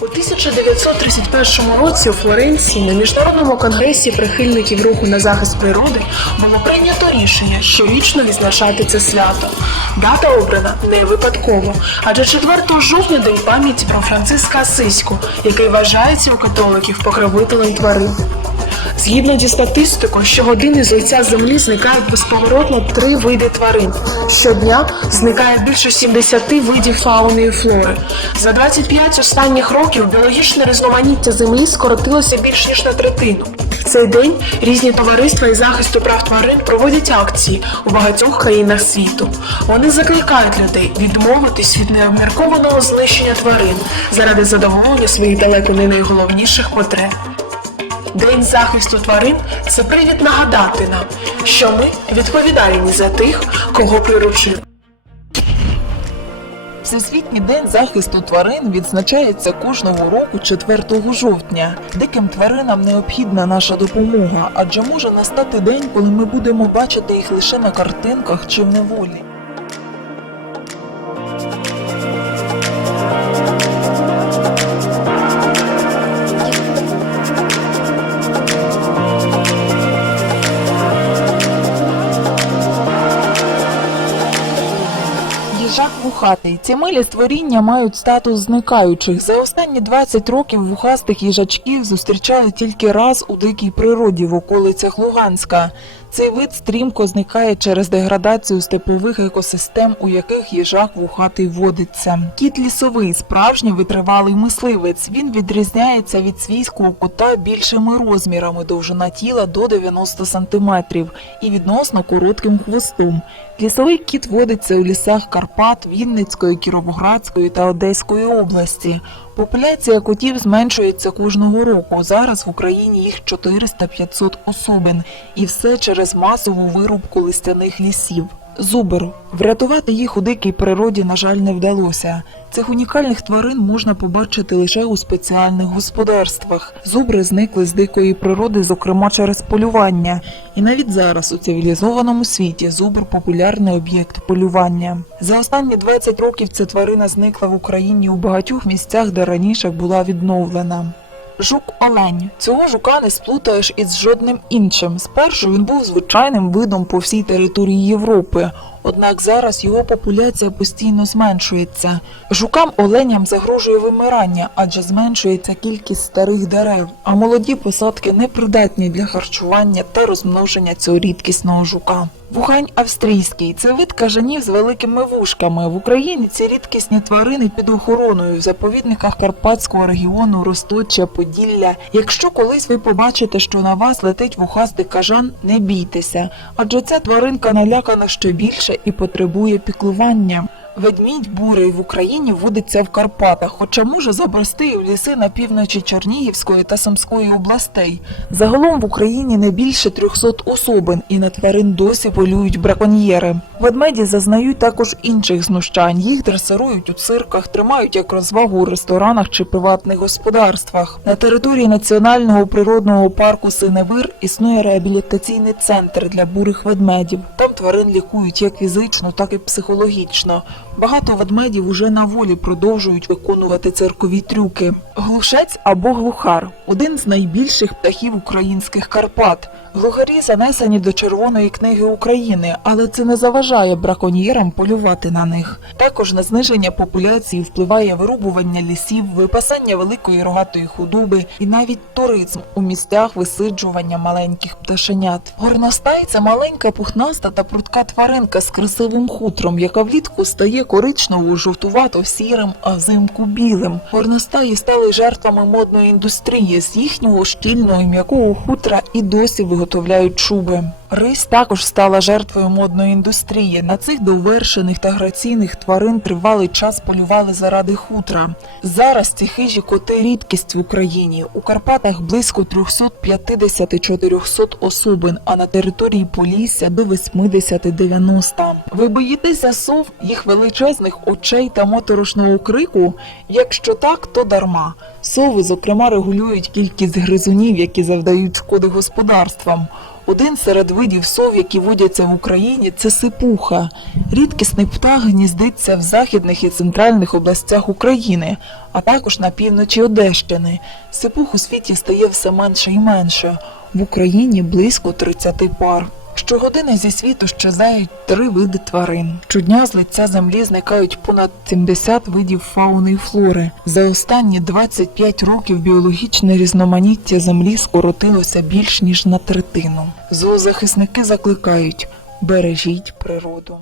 У 1931 році у Флоренції на міжнародному конгресі прихильників руху на захист природи було прийнято рішення щорічно відзначати це свято. Дата обрана не випадково, адже 4 жовтня день пам'яті про Франциска Сиську, який вважається у католиків покровителем тварин. Згідно зі статистикою, щогодини з лиця землі зникають безповоротно три види тварин. Щодня зникає більше 70 видів фауни і флори. За 25 останніх років біологічне різноманіття землі скоротилося більш ніж на третину. В цей день різні товариства із захисту прав тварин проводять акції у багатьох країнах світу. Вони закликають людей відмовитись від необміркованого знищення тварин заради задоволення своїх далеко не найголовніших потреб. День захисту тварин це привід нагадати нам, що ми відповідальні за тих, кого приручили. Всесвітній день захисту тварин відзначається кожного року 4 жовтня. Диким тваринам необхідна наша допомога, адже може настати день, коли ми будемо бачити їх лише на картинках чи в неволі. Вухатий. Ці милі створіння мають статус зникаючих. За останні 20 років вухастих їжачків зустрічали тільки раз у дикій природі в околицях Луганська. Цей вид стрімко зникає через деградацію степових екосистем, у яких їжак вухатий водиться. Кіт лісовий, справжній витривалий мисливець. Він відрізняється від свійського кота більшими розмірами, довжина тіла до 90 см і відносно коротким хвостом. Лісовий кіт водиться у лісах Карпат, Вінницької, Кіровоградської та Одеської області. Популяція котів зменшується кожного року. Зараз в Україні їх 400-500 особин, і все через масову вирубку листяних лісів. Зубр врятувати їх у дикій природі, на жаль, не вдалося. Цих унікальних тварин можна побачити лише у спеціальних господарствах. Зубри зникли з дикої природи, зокрема через полювання. І навіть зараз у цивілізованому світі зубр популярний об'єкт полювання. За останні 20 років ця тварина зникла в Україні у багатьох місцях, де раніше була відновлена. Жук олень. Цього жука не сплутаєш із жодним іншим. Спершу він був звичайним видом по всій території Європи. Однак зараз його популяція постійно зменшується. Жукам оленям загрожує вимирання, адже зменшується кількість старих дерев, а молоді посадки непридатні для харчування та розмноження цього рідкісного жука. Вухань австрійський це вид кажанів з великими вушками. В Україні ці рідкісні тварини під охороною в заповідниках Карпатського регіону Росточа, Поділля. Якщо колись ви побачите, що на вас летить вухастий кажан, не бійтеся, адже ця тваринка налякана ще більше і потребує піклування. Ведмідь бурий в Україні водиться в Карпатах, хоча може забрости в ліси на півночі Чернігівської та Сумської областей. Загалом в Україні не більше 300 особин, і на тварин досі полюють браконьєри. Ведмеді зазнають також інших знущань. Їх дресирують у цирках, тримають як розвагу у ресторанах чи приватних господарствах. На території національного природного парку Синевир існує реабілітаційний центр для бурих ведмедів. Там тварин лікують як фізично, так і психологічно. Багато ведмедів уже на волі продовжують виконувати циркові трюки. Глушець або глухар один з найбільших птахів українських Карпат. Глухарі занесені до Червоної книги України, але це не заважає браконьєрам полювати на них. Також на зниження популяції впливає вирубування лісів, випасання великої рогатої худоби і навіть туризм у місцях висиджування маленьких пташенят. Горностай це маленька пухнаста та прудка тваринка з красивим хутром, яка влітку стає коричнево жовтувато сірим, а взимку білим. Горностаї стали жертвами модної індустрії. З їхнього щільного м'якого хутра і досі виготовляють шуби. Рись також стала жертвою модної індустрії. На цих довершених та граційних тварин тривалий час полювали заради хутра. Зараз ці хижі коти рідкість в Україні. У Карпатах близько 350-400 особин, а на території Полісся до 80-90. Ви боїтеся сов, їх величезних очей та моторошного крику? Якщо так, то дарма. Сови, зокрема, регулюють кількість гризунів, які завдають шкоди господарствам. Один серед видів сов, які водяться в Україні, це сипуха. Рідкісний птах гніздиться в західних і центральних областях України, а також на півночі Одещини. Сипух у світі стає все менше і менше. В Україні близько 30 пар. Щогодини зі світу щезають три види тварин. Щодня з лиця землі зникають понад 70 видів фауни і флори. За останні 25 років біологічне різноманіття землі скоротилося більш ніж на третину. Зоозахисники закликають бережіть природу.